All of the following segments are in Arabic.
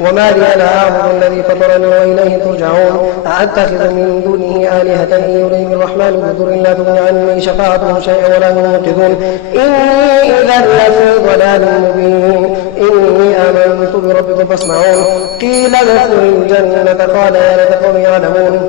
وما لي لا أعبد الذي فطرني وإليه ترجعون أأتخذ من دونه آلهة إن يريني الرحمن بضر لا تغني عني شفاعتهم شيئا ولا ينقذون إني إذا لفي ضلال مبين إني آمنت بربكم فاسمعون قيل ادخلوا الجنة قال يا ليت قومي يعلمون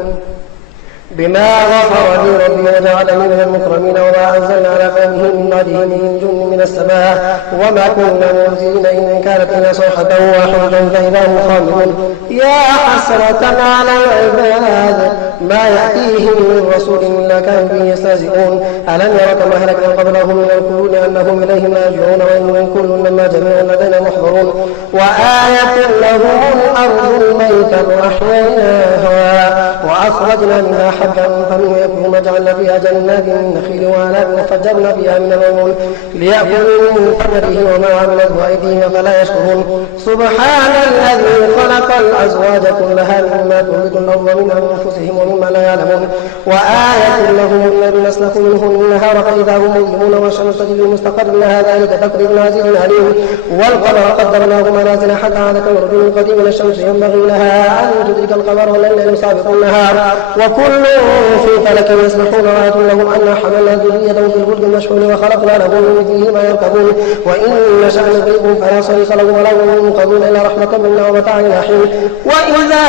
بما غفر لي ربي وجعلني من المكرمين وما أنزلنا على قومه من بعده من جند من السماء وما كنا منزلين إن كانت إلا صيحة واحدة فإذا هم خامدون يا حسرة على العباد ما يأتيهم من رسول إلا كانوا به يستهزئون ألم يروا كما أهلكنا قبلهم من القرون أنهم إليهم لا يرجعون وإن كل لما جميع لدينا محضرون وآية لهم الأرض الميتة أحييناها وأخرجنا منها حبا فمنه يأكلون وجعلنا فيها جنات من نخيل وأعناب وفجرنا فيها من العيون ليأكلوا من ثمره وما عملته أيديهم فلا يشكرون سبحان الذي خلق الأزواج كلها مما تنبت الأرض من أنفسهم ومما لا يعلمون وآية لهم الليل نسلخ منه النهار فإذا هم مظلمون والشمس تجري مستقر لها ذلك تقدير العزيز العليم والقمر قدرناه منازل حتى عاد كالرجل القديم من الشمس ينبغي لها أن تدرك القمر والليل سابق النهار وكل في فلك يسبحون وآية لهم أنا حملنا ذريتهم في الفلك المشحون وخلقنا لهم من مثله ما يركبون وإن نشأ نغرقهم فلا صريخ لهم ولا هم ينقذون إلا رحمة منا ومتاعا إلى حين وإذا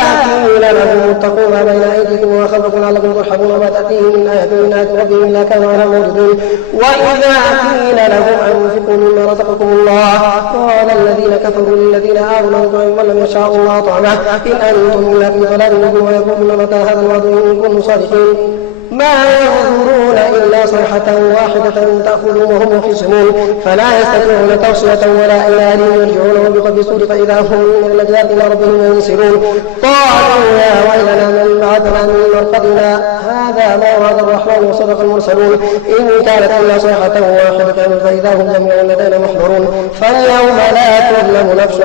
قيل لهم اتقوا ما بين أيديكم وما خلفكم لعلكم ترحمون وما تأتيهم من آية من آيات ربهم إلا كانوا عنها معرضين وإذا قيل لهم أنفقوا مما رزقكم الله قال الذين كفروا للذين آمنوا من لم يشاء الله طعمه إن أنتم إلا في ضلال مبين ويقولون متى هذا الوعد إن كنتم صادقين ما ينظرون إلا صيحة واحدة تأخذهم وهم يخصمون فلا يستطيعون توصية ولا إلى أهلهم يرجعون وبقد سور فإذا هم من الأجداث إلى ربهم ينسلون قالوا يا ويلنا من بعثنا من مرقدنا هذا ما وعد الرحمن وصدق المرسلون إن كانت إلا صيحة واحدة فإذا هم جميع لدينا محضرون فاليوم لا تظلم نفس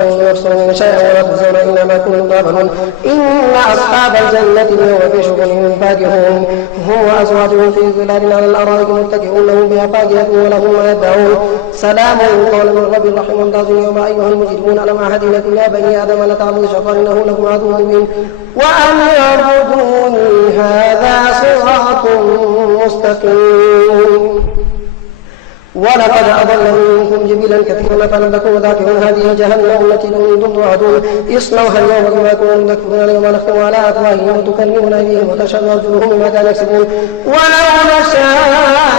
شيئا ولا تجزون إلا ما كنتم تعملون إن أصحاب الجنة اليوم في شغل فاكهون وأزواجهم في ظلال على الأرائك متكئون لهم بها فاكهة ولهم ما يدعون سلام قولا من رب رحيم ممتاز اليوم أيها المجرمون ألم أعهد إليكم يا بني آدم لا تعبدوا الشيطان إنه لكم عدو مبين وأن اعبدوني هذا صراط مستقيم ولقد أضل منكم جبلا كثيرا فلم تكونوا ذاكرون هذه جهنم التي كنتم توعدون اصلوها اليوم بما كنتم تكفرون اليوم نختم على أفواههم وتكلمنا أيديهم وتشهد أرجلهم بما كانوا يكسبون ولو نشاء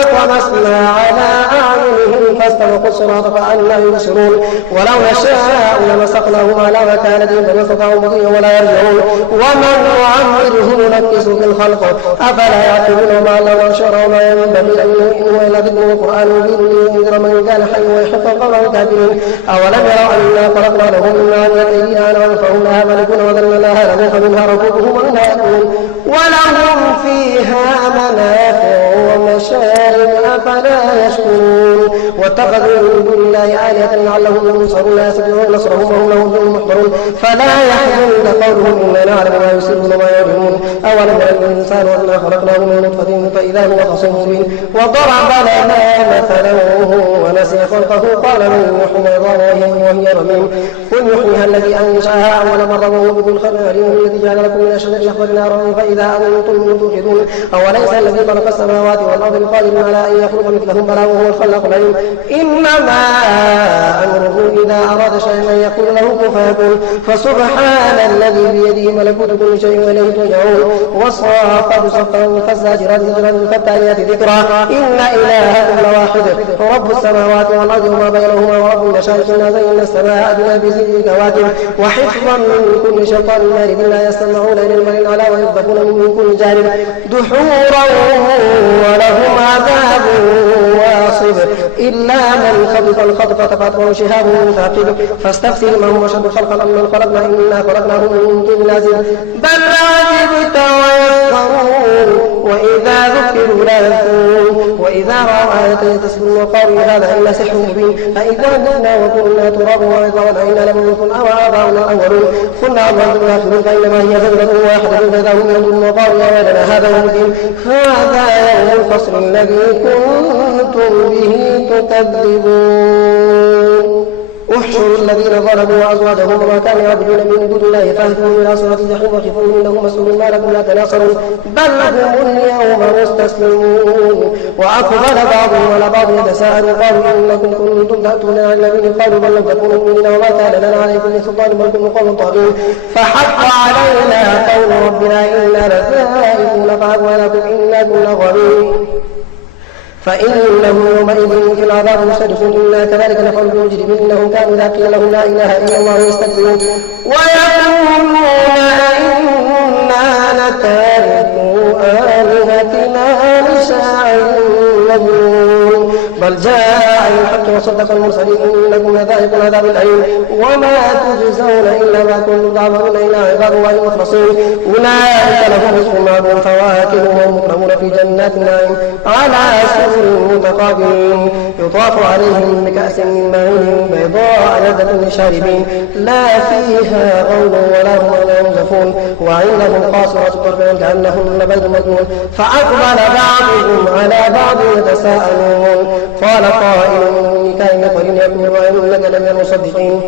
لطمسنا على أعينهم فاستبقوا الصراط فأنى يبصرون ولو نشاء لمسخناهم على مكانتهم فما استطاعوا مضيا ولا يرجعون ومن نعمره ننكسه في الخلق أفلا يعقلون وما الله شرع وما ينبغي إن هو إلا ذكر القرآن مبين لينذر من كان حيا ويحق قوله الكافرين أولم يروا أنا خلقنا لهم مما عملت أيدينا أنعاما فهم لها مالكون وذللنا لها لهم فمنها ركوبهم ومنها يأكلون ولهم فيها منافع ومشارب أفلا يشكرون واتخذوا من دون الله آلهة لعلهم ينصرون لا يستطيعون نصرهم وهم لهم جند محضرون فلا يحزنك قولهم إنا نعلم ما يسرون وما يعلنون أولم يرى الإنسان أنا خلقناه من نطفة فإذا هو خصيم مبين وضرب لنا مثلا ونسي خلقه قال من يحيي العظام وهي رميم قل يحييها الذي أنشأها أول مرة وهو بكل خلق عليم الذي جعل لكم من الشجر الأخضر نارا فإذا أنتم منه توقدون أوليس الذي خلق السماوات والأرض بقادر على أن يخلق مثلهم بلى وهو الخلاق العليم إنما أمره إذا أراد شيئا أن يقول له كن فيكون فسبحان الذي بيده ملكوت كل شيء وإليه ترجعون والصافات صفا والزاجرات زجرا فالتاليات ذكرا إن إلهكم لواحد رب السماوات والأرض وما بينهما ورب المشارق إنا زينا السماء الدنيا بزينة الكواكب وحفظا من كل شيطان مارد لا يستمعون إلى الملأ الأعلى ويذبحون من كل جانب دحورا ولهم عذاب واصب إلا من خطف الخطفة فأتبعه شهاب ثاقب فاستفتهم هم أشد خلقا أمن خلقنا إنا خلقناهم من طين لازم بل عجبت ويسخرون وإذا ذكروا لا يذكرون وإذا رأوا آية يستسخرون وقالوا هذا إلا سحر مبين أإذا متنا وكنا ترابا وعظاما أإنا لمبعوثون أو آباؤنا الأولون قلنا أنتم الآخرون فإنما هي زجرة واحدة فإذا هم ينظرون وقالوا يا ويلنا هذا يوم الدين هذا يوم الفصل الذي كنتم به تكذبون احشروا الذين ظلموا وازواجهم وما كانوا يعبدون من دون الله فاهدوهم الى صراط الجحيم وقفوهم انهم مسؤولون ما لكم لا تناصرون بل هم اليوم مستسلمون. واقبل بعضهم على بعض يتساءلوا قالوا انكم كنتم تاتوننا عن الذين قالوا بل لم تكونوا مؤمنين وما كان لنا عليكم من سلطان بل كنتم قوما طاغين فحق علينا قول ربنا انا لذائقون فاغويناكم انا كنا غالبين فإنهم يومئذ في العذاب مشتركون إنا كذلك نفعل بالمجرمين إنهم كانوا إذا قيل لهم لا إله إلا الله يستكبرون ويقولون إنا لتاركو آلهتنا لشاعر مجنون بل جاء بالحق وصدق المرسلين إنكم لذائقون العذاب الأليم وما تجزون إلا ما كنتم تعملون إلا عباد الله المخلصين أولئك لهم رزق معلوم فواكه وهم مكرمون في جنات النعيم على سرر متقابلين يطاف عليهم بكأس من معين بيضاء لذة للشاربين لا فيها غول ولا هم ينزفون وعندهم قاصرات الطرف كأنهن بيض مكنون فأقبل بعضهم على بعض يتساءلون قال قائل منهم كائن قرين يقول وإنك لمن المصدقين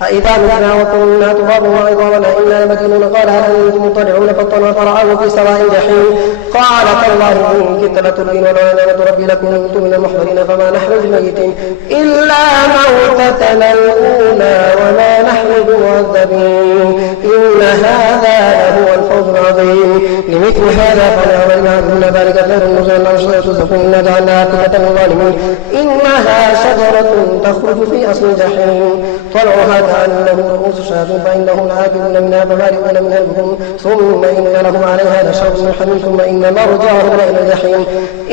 فإذا متنا وكنا ترابا وعظاما إنا لمدينون قال هل أنتم مطلعون فاطلعوا فرآه في سواء الجحيم قال تالله إن كدت لتردين ولولا نعمة ربي لكنت من المحضرين فما نحن بميتين إلا موتتنا الأولى وما نحن بمعذبين إن هذا لهو الفوز العظيم لمثل هذا فليعمل معكم ذلك خير نزلا أو شيء تزكون إنا جعلناها فتنة للظالمين إنها شجرة تخرج في أصل الجحيم طلعها كأنه رؤوس الشياطين فإنهم لآكلون منها فمالئون منها البطون ثم إن لهم عليها لشرب من حميم ثم إن مرجعهم إلى الجحيم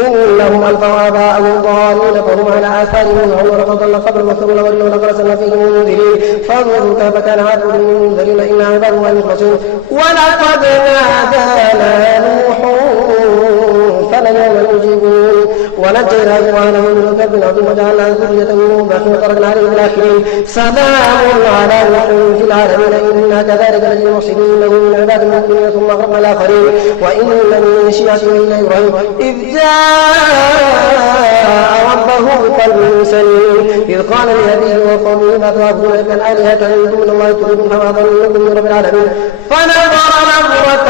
إنهم ألقوا آباءهم ضالين فهم على آثارهم يهرعون لقد ضل قبل مثلون ولو لقد أرسلنا فيهم منذرين فانظروا كيف كان عاقبة المنذرين إن عباد الله المخلصين ولقد نادانا نوح فلنعم المجيبون ونجيناه وأهله من الكرب العظيم وجعلنا ذرية منهم باقين وتركنا عليهم الآخرين سلام على نوح في العالمين إنا كذلك نجزي المحسنين إنه من عباد المؤمنين ثم أغرقنا الآخرين وإن من شيعته إلا إبراهيم إذ جاء ربه بقلب سليم إذ قال لأبيه وقومه ما تعبدون إلا الآلهة أنتم من الله تريدون فما ظنكم من رب العالمين فنظر نظرة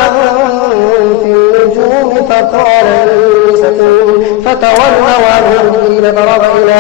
في النجوم فقال إني سكين فتولوا عنه مدبرين فراغ إلى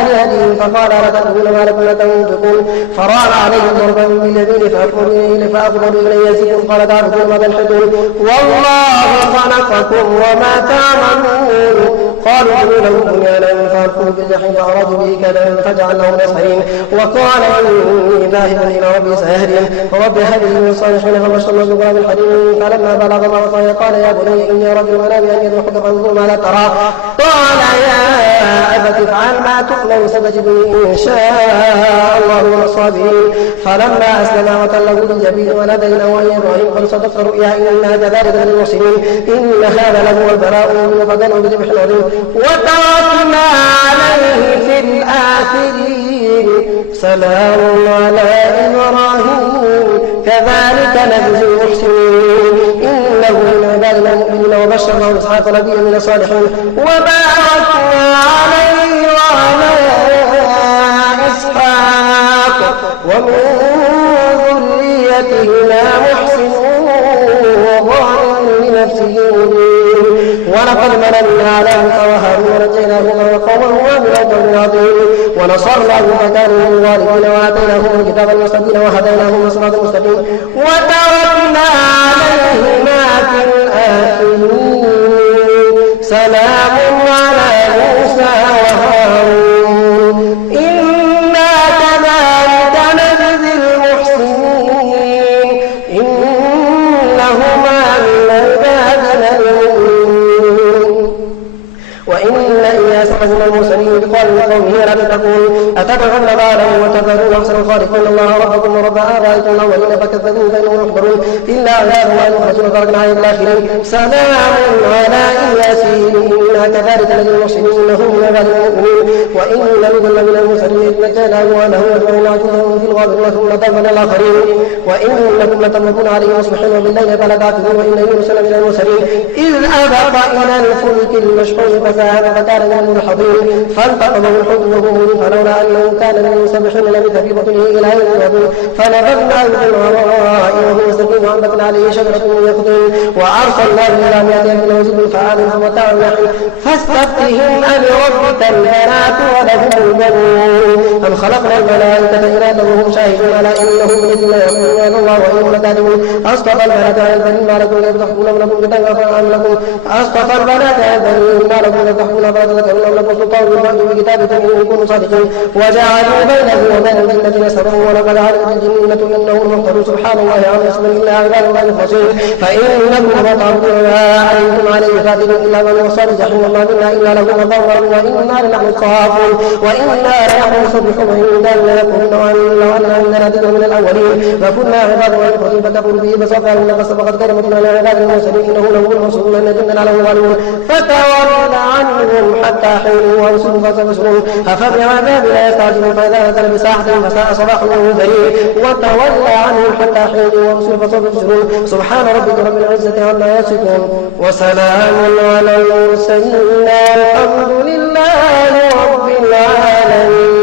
آلهتهم فقال لتأكلون ما لكم لا تنطقون فراغ عليهم ضربا باليمين فأقبلوا إليه يزيدون قال تعبدون ما تنحتون والله خلقكم وما تعملون قالوا ابنوا له بنيانا فألقوه في الجحيم فأرادوا به كذا فجعلناهم أسفلين وقال إني ذاهب إلى ربي سيهدين رب هب لي من الصالحين فبشرناه بغلام حليم فلما بلغ معه قال يا بني إني أرى في المنام أن يذبحك فانظر ماذا ترى قال يا أبت افعل ما تؤمر ستجدني إن شاء الله من الصابرين فلما أسلما وتله للجبين وناديناه يا إبراهيم قد صدقت رؤيا إنا كذلك من المحسنين إن هذا له البلاء المبين فدنوا بذبح عظيم وتركنا عليه في الآخرين سلام على إبراهيم كذلك نجزي المحسنين إنه من عبادنا المؤمنين وبشرناه بإسحاق نبيا من الصالحين وباركنا عليه وعلى إسحاق ومن ذريتهما محسن وظالم لنفسه ولقد مننا على موسى وهارون ونجيناهما وقومهما من القوم العظيم ونصرناهم فكانوا من الغالبين وآتيناهم الكتاب المستبين وهديناهم صراطا مستقيما وتركنا عليهما في الآخرين سلام على موسى وهارون إنا كذلك نجزي المحسنين إنهما من عبادنا المؤمنين وإن إياس من المرسلين قال لقومه لا تتقون أتدعون بعلا وتذرون أحسن الخالقين الله ربكم ورب آبائكم الأولين فكذبوه فإنهم يحضرون إلا عذاب ويخرجون تركنا عليه الآخرين سلام على إياسين إنا كذلك نجزي المحسنين إنه من عبادنا المؤمنين وإن لوطا من المرسلين إذ نجيناه وأهله أجمعين عجوزهم في الغابر ثم دمرنا الآخرين وإنكم لتمرون عليهم مصبحين وبالليل فلا تعقلون وإن يونس لمن المرسلين إذ أبق إلى الفلك المشحون فساهم فكان من المدحضين فالتقمه الحوت وهو مليم فلولا أنه إنه كان من المسبحين لبث في بطنه إلى يوم يبعثون فنبذناه بالغراء وهو سقيم وأنبتنا عليه شجرة من يقطين وأرسلناه إلى 100 من وزد فآمنهم ومتاع نحن فاستفتهم ألربك البنات ولهم البنون أم خلقنا الملائكة إناثا وهم شاهدون على إنهم مثل يقولون الله وإنهم لكاذبون أصطفى البنات على البنين ما لكم لا تحكمون لكم كتابا أم لكم أصطفى البنات على البنين ما لكم لا تحكمون فلا تذكرون لكم سلطان بالفرد بكتابكم إن كنتم صادقين وجعلوا بينه وبين الجنة نسبا ولقد علمت الجنة إنهم محضرون سبحان الله عما يصفون إلا عباد الله المخلصين فإنكم وطعبتم عليكم عليه فاتن إلا من وصل جحيم الله منا إلا له مضر وإنا لنحن الصافون وإنا لنحن نسبح وإن كان لكم وإن عندنا ذكر من الأولين فكنا عباد الله المخلصين فكفروا به فصفروا فسبقت كلمتنا لعباد المرسلين إنه له المنصورون إن جندنا له الغالبون فتول عنهم حتى حين وانصروا فسبسرون أفبعذابنا يستعجلون فإذا نزل بساحتهم فساء صباح المنذرين وتولى عنهم حتى حين وانصروا فسبسرون سبحان ربك رب العزة عما يصفون وسلام على المرسلين والحمد لله رب العالمين.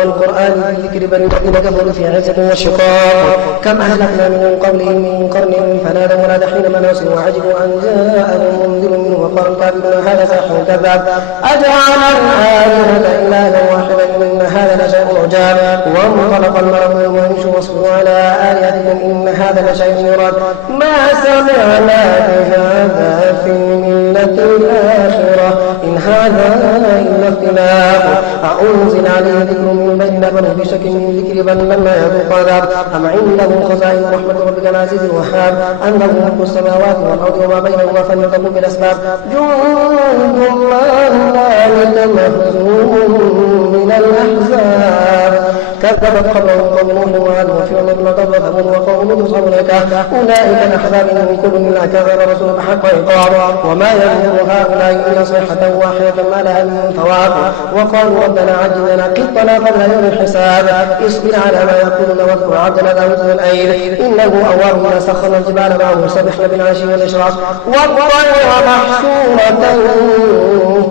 والقرآن بالذكر بل الذين كفروا في عزة وشقاق كم أهلكنا من قبلهم من قرن فنادوا ونادى حين مناصر وعجبوا أن جاءهم منذر منه وقال الكافرون هذا ساحر كذاب أجعل الآلهة إلها واحدا إن هذا لشيء عجاب وانطلق الملك وهو يمشي واصبروا على آلهتكم إن هذا لشيء يراد ما سمعنا بهذا في الملة الآخرة إن هذا إلا اختلاف أنزل عليه ذكر من بيننا بل في شك من ذكر بل لما يذوق عذاب أم عنده خزائن رحمة ربك العزيز الوهاب أنه ملك السماوات والأرض وما بينهما فليتقوا بالأسباب جند الله ذلك مهزوم من الأحزاب كذبت قبلهم قوم نوح وعاد وفرعون وثمود وثمود وقوم لوط أصحاب الأيكة أولئك الأحزاب إن كل إلا كذب رسول بحق عقاب وما ينظر هؤلاء إلا صيحة واحدة ما لها من ثواب وقالوا ربنا عجل لنا قطنا قبل يوم الحساب اصبر على ما يقولون واذكر عبدنا داود ذا الأيد إنه أواب ما سخرنا الجبال معه سبحنا بالعشي والإشراق والطير محشورة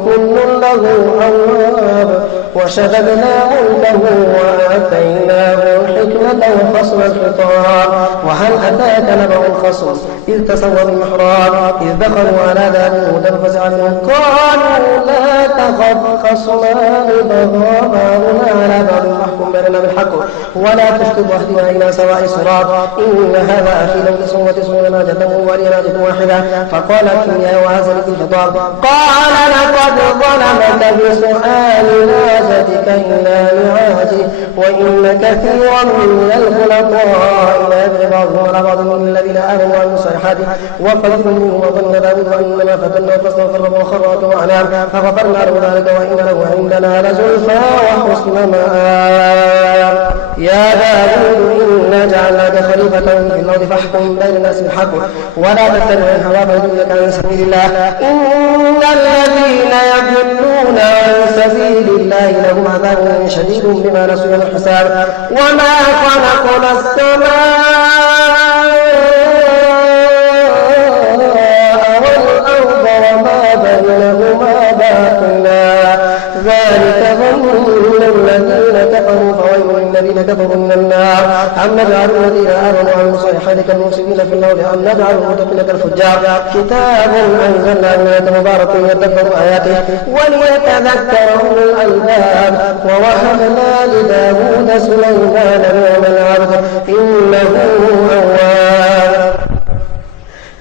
كل له أواب وشددنا ملكه وآتيناه الحكمة وفصل الخطاب وهل أتاك نبأ الخصم إذ تسوى بالمحراب إذ دخلوا على ذلك هدى ففزع منهم قالوا لا تخف خصمان بغى بعضنا على بعض فاحكم بيننا بالحق ولا تشطط واهدنا إلى سواء الصراط إن هذا أخي له 99 ناجة ولي ناجة واحدة فقال كن يا وهزل الخطاب قال لقد ظلمك بسؤال ناجتك إلى نعاجه وإن كثيرا من الخلطاء لا يبغي بعضهم على بعض من الذين آمنوا وعملوا الصالحات وقليل منهم وظن داود أننا فتنا فاستغفر ربه وخر وأناب فغفرنا له ذلك وإن له عندنا لزلفى وحسن مآب يا داود إنا جعلناك خليفة في الأرض فاحكم بين الناس بالحق ولا تتبع الهوى فيضلك عن سبيل الله إن الذين يضلون عن سبيل الله لهم عذاب شديد بما نسوا يوم الحساب وما خلقنا السماء والأرض وما بينهما باطلا ذلك ظن الذين كفروا فويل للذين كفروا من النار أم نجعل الذين آمنوا وعملوا الصالحات كالمفسدين في الأرض أم نجعل المتقين كالفجار كتاب أنزلنا إليك مبارك ليدبروا آياته وليتذكر أولو الألباب ووهبنا لداود سليمان نعم العبد إنه أواب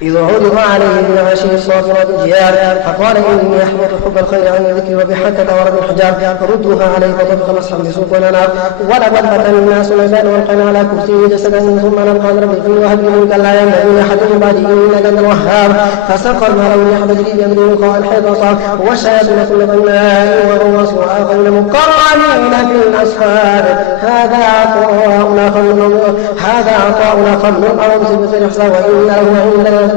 إذ عرض عليه بالعشي الصافرات الجيار فقال إني أحمد حب الخير عن الذكر وبحكة ورد الحجاب فردوها عليه فطبق مسحا بسوق ونار ولقد فتنا سليمان والقينا على كرسيه جسدا ثم نبقى ربي فيه وهب لي ملكا لا ينبغي لأحد من بعده إنك أنت الوهاب فسخرنا له الريح تجري بأمره رخاء حيث والشياطين كل بناء وغواص وآخرين مقرنين في الأسفار هذا عطاؤنا فمن أو بسبب حساب وإن له عندنا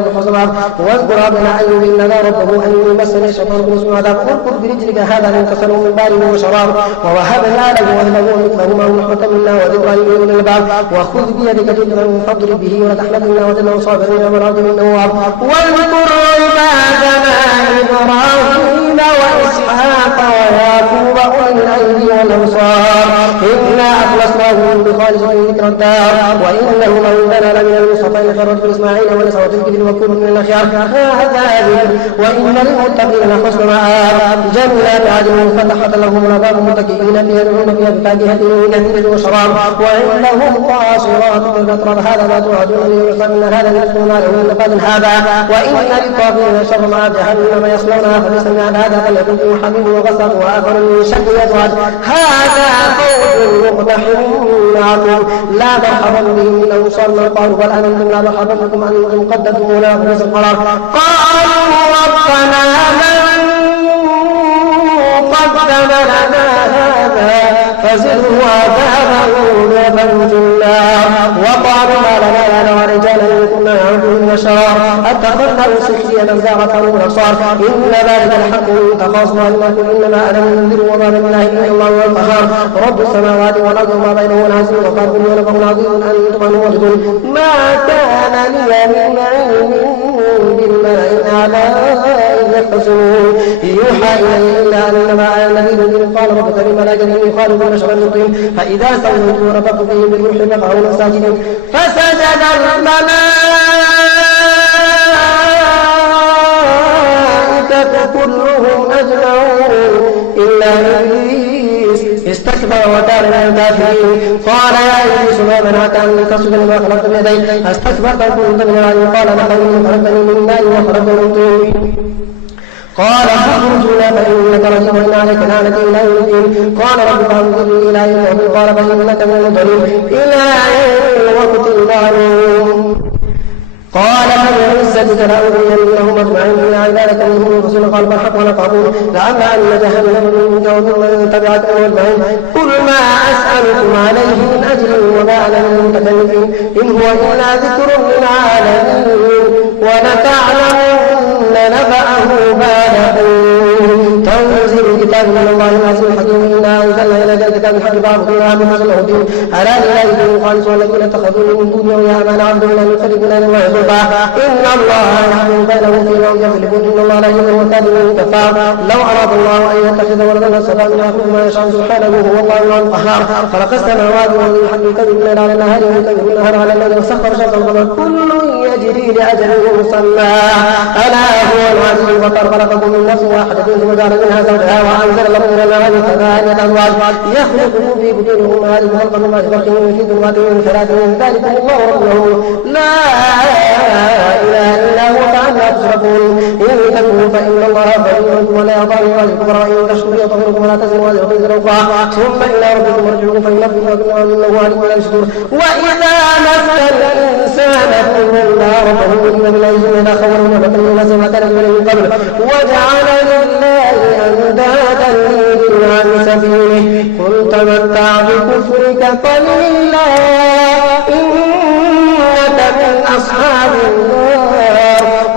واذكر عبدنا أيوب إن نادى ربه أني مسني الشيطان بنصب عذاب اركض برجلك هذا انتصر من بارد وشراب ووهبنا له أهله مثلهما رحمة منا وذكرى لأولي الألباب وخذ بيدك جبلا فاضرب به ولا تحنث وتنه صابرين والأرض من نواب واذكر عبادنا إبراهيم وإسحاق ويعقوب أولي الأيدي والأبصار إنا أخلصناهم بخالصة ذكر الدار وإنهم عندنا لمن المصطفين كالرجل إسماعيل ونسوة الكبر وكل من الأخيار هذا ذكر وإن للمتقين حسن مآب جنات عدن فتحت لهم الأبواب متكئين فيها يدعون فيها بفاكهة كثيرة وشراب وعندهم قاصرات الأطراف هذا ما توعدون ليحصل من هذا يحصل ما له من نفاذ هذا وإن للطاغين شر مآب جهنم يصلونها فليس من هذا فليكن فيه حميم وغسق وآخر من شكل أزواج هذا فوج مقتحم معكم لا مرحبا بهم إنهم صلوا قالوا بل أنتم لا مرحبا بكم أنتم قدمتمونا في نفس القرار قالوا ربنا من قدم لنا هذا فزده عذابا ضعفا في النار وقالوا ما لنا لا ورجالا كنا نعبد من الشرار اتخذنا سخريا زاغت عنهم الابصار ان ذلك الحق تخاصم الملك انما انا منذر وما من اله الا الله القهار رب السماوات والارض وما بينهما العزيز وقال كل نبأ عظيم انتم عنه معرضون ما كان لي من علم بالملئ الاعلى يختصمون يوحى الي الا انما انا نذير قال ربك للملائكه اني خالق بشرا يطيم فاذا سويت ونفخت فيه من روحي فقعوا ساجدين فسجد الملائكه كلهم اجمعون الا ابليس استكبر وكان من الكافرين قال يا ابليس ما منعك ان تسجد لما خلقت بيديك استكبرت وكنت من العالمين قال لقد خلقتني من نار وخلقته من طين قال اخرج لنا فانك رجيم وان عليك لعنتي الى يوم الدين قال رب فانظرني الى يوم الدين قال فانك من المنظرين الى يوم الوقت المعلوم قال فبعزتك لأغوينهم أجمعين إلا عبادك منهم الرسول قال فالحق ولقبول لعل أن جهنم منك وممن تبعك أجمعين قل ما أسألكم عليه من أجر وما أنا من المتكلفين إن هو إلا ذكر للعالمين ولتعلمن نبأه بعد حين تنزيل الكتاب من الله العزيز الحكيم إنا أنزلنا إليك الكتاب الحق بعضنا من فضل الدين ألا لله الدين خالص والذين اتخذوا من دونه أوثانا عبدوا لا يفرقون بين الله إن الله يحكم بينهم فيما هم يختلفون إن الله لا يحب الكافرين كفار لو أراد الله أن يتخذ ولدا لاصطفى من يخلق ما يشاء سبحانه هو الله القهار خلق السماوات والأرض بالحق يكذب الليل على النهار ويكذب النهار على الليل وسخر الشمس والقمر كل يجري لأجل مسمى ألا هو العزيز الغفار خلقكم من نفس واحدة ثم جعل منها زوجها وأنزل لكم من الماء ثمانية أزواج يخلقكم في بطون أمهاتكم خلقا ما تفرقون في ظلمات ثلاث ذلكم الله ربه لا إله إلا هو فعنا تشركون إن تكفروا فإن الله غني ولا يرضى عن الكفر وإن تشكروا يطهركم ولا تزروا وزر وزر أخرى ثم إلى ربكم مرجعكم فينبئكم أنه عليم لا يشكر وإذا مس الإنسان فإنا ربه من العزم إذا خوله نعمة من ما كان من قبل وجعل لله أندادا ليضل عن سبيله قل تمتع بكفرك قليلا إنك من أصحاب النار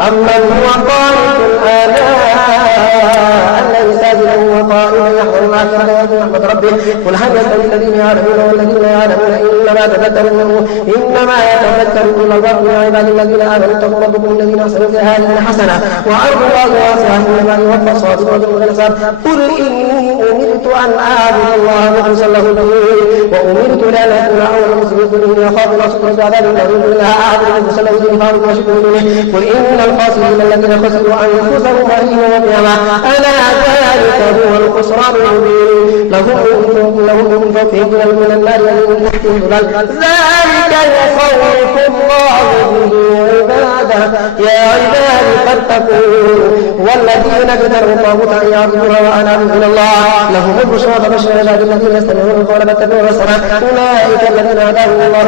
أمن هو قانت آناء الليل ساجدا وقائما يحضر الآخرة ويرجو رحمة ربه قل هل يستوي الذين يعلمون والذين لا يعلمون إنما تذكر أولو الألباب من عباد الذين آمنوا اتقوا ربكم الذين أحسنوا في هذه حسنة وأرض الله واسعة إنما يوفى الصابرون أجرهم بغير حساب قل إني أمرت أن أعبد الله مخلصا له الدين وأمرت لأن أكون أول المسلمين قل إني أخاف الله سبحانه بعذاب أليم قل لا أعبد مخلصا له الدين فاعبدوا واشركوا به قل إن الخاسرين الذين خسروا أنفسهم وأهليهم يوم القيامة ألا ذلك هو الخسران المبين لهم من فوقهم ظلال من النار ومن تحتهم ظلال ذلك يخوف الله به عباده يا عباد فاتقون والذين كفروا الطاغوت أن يعبدوها وأنابوا إلى الله لهم البشرى فبشر عباد الذين يستمعون القول فاتبعوا أحسنه أولئك الذين هداهم الله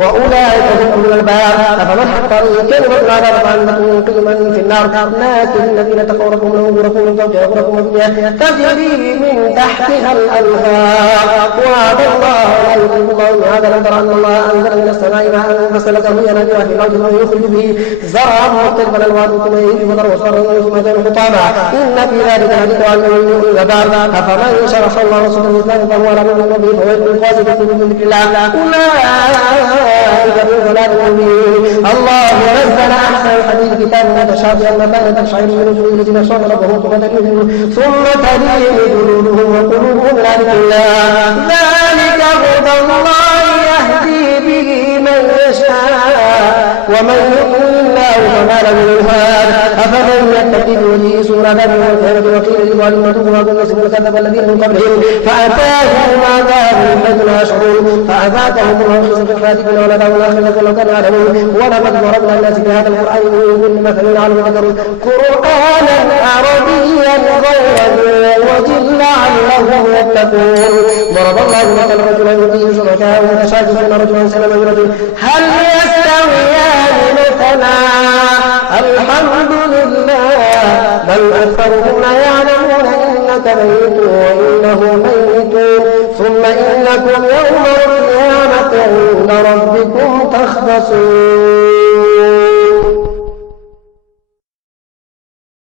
وأولئك هم أولو الألباب أفمن حق عليه كلمة العذاب فأنكم قيما في النار لكن الذين اتقوا ربهم لهم غرف من فوقها غرف مبنية تجري من من تحتها الأنهار وعد الله لا يخلف الله هذا. لم تر أن الله أنزل من السماء ماء فسلكه ينابيع في الأرض ويخرج به زرعا مختلفا ألوانه ثم يهيج فتره مصفرا ثم يكون حطاما إن في ذلك لذكرى لمن يؤمن الألباب. أفمن شرح الله صدره للإسلام فهو على نور من ربه فويل للقاسية قلوبهم من ذكر الله أولئك في ضلال مبين. الله نزل أحسن الحديث كتابا متشابها مثانية تقشعر من جلود الذين يخشون ربهم ثم تلين جلودهم وقلوبهم إلى ذكر الله. ذلك هدى الله يهدي به من يشاء ومن يضلل الله فما له من هاد. أفمن يتقي بوجهه سوء العذاب يوم القيامة وقيل للظالمين ذوقوا ما كنتم كذب الذين من قبلهم فأتاهم عذاب من حيث لا يشعرون فأذاقهم الله خزي في الحياة الدنيا ولعذاب الآخرة لو كانوا يعلمون. ولقد ضربنا للناس في هذا القرآن من كل مثل لعلهم يتذكرون قرآنا عربيا غير وجل لعلهم يتقون. ضرب الله مثلا رجلا فيه شركاء متشاكسون رجلا سلما برجل هل يستويان مثلا الحمد لله بل أكثرهم لا يعلمون إنك ميت وإنهم ميتون ثم إنكم يوم القيامة عند ربكم تختصمون.